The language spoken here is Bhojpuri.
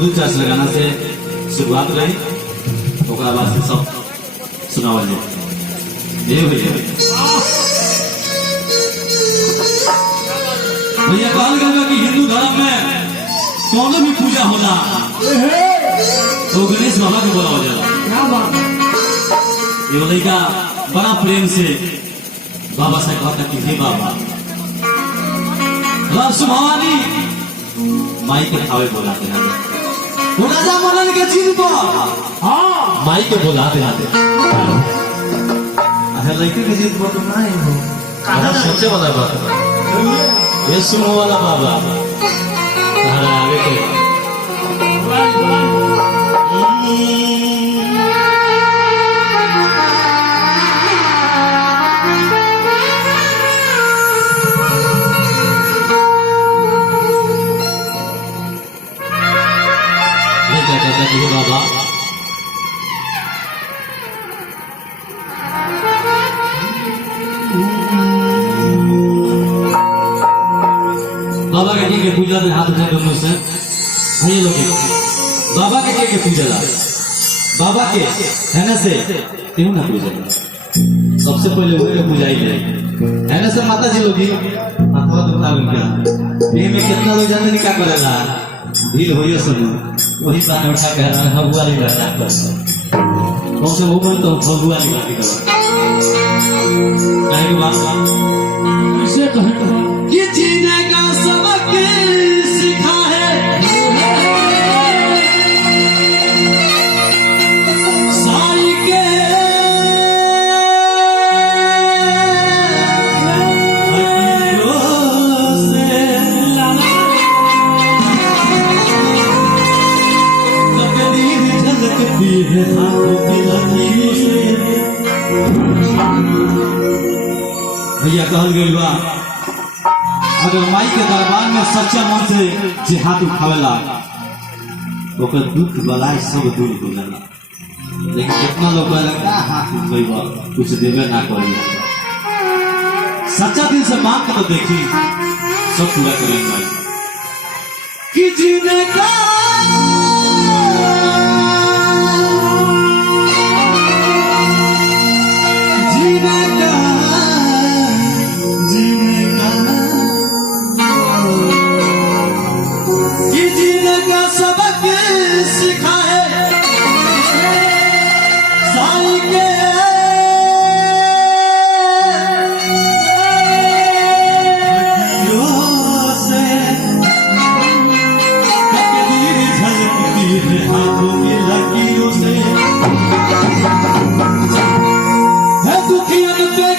दो चार गाना से शुरुआत रही ओकरा बाद से सब सुनावल जाए। भैया भैया कहल गया कि हिंदू धर्म में कौन भी पूजा होला तो गणेश बाबा के बोला हो जाला। ये लड़का बड़ा प्रेम से बाबा से कहता कि हे बाबा रब सुभानी माई के खावे बोलाते हैं वो राजा मनन के चिन्ह पर हाँ माई के बोलाते हैं। अच्छा लड़के के चिन्ह पर तो नहीं हो सोचे वाला बात ये सुनो वाला बाबा आगे के बाबा बाबा के पूजा में हाथ उठाए दोनों से भैया लोग बाबा के पूजा ला बाबा के है ना से क्यों ना पूजा सबसे पहले वही का पूजा ही है ना से माता जी लोग माथा दुखा उनका ये में कितना लोग जानते नहीं क्या करेगा भीड़ हो सुनो वही बात उठा के भगुआ नहीं रहता कौन से वो तो भगुआ नहीं रहती कैसे कहें ये जीने का सबक सिखा है साई के भैया कहल गई बा अगर माई के दरबार में सच्चा मन से जे हाथ उठावेला ओकर दुख बलाई सब दूर हो जाला। लेकिन कितना लोग कहला हाथ उठेबा कुछ देवे ना करी सच्चा दिल से मांग के तो देखी सब पूरा करेंगे कि जीने का हाथों में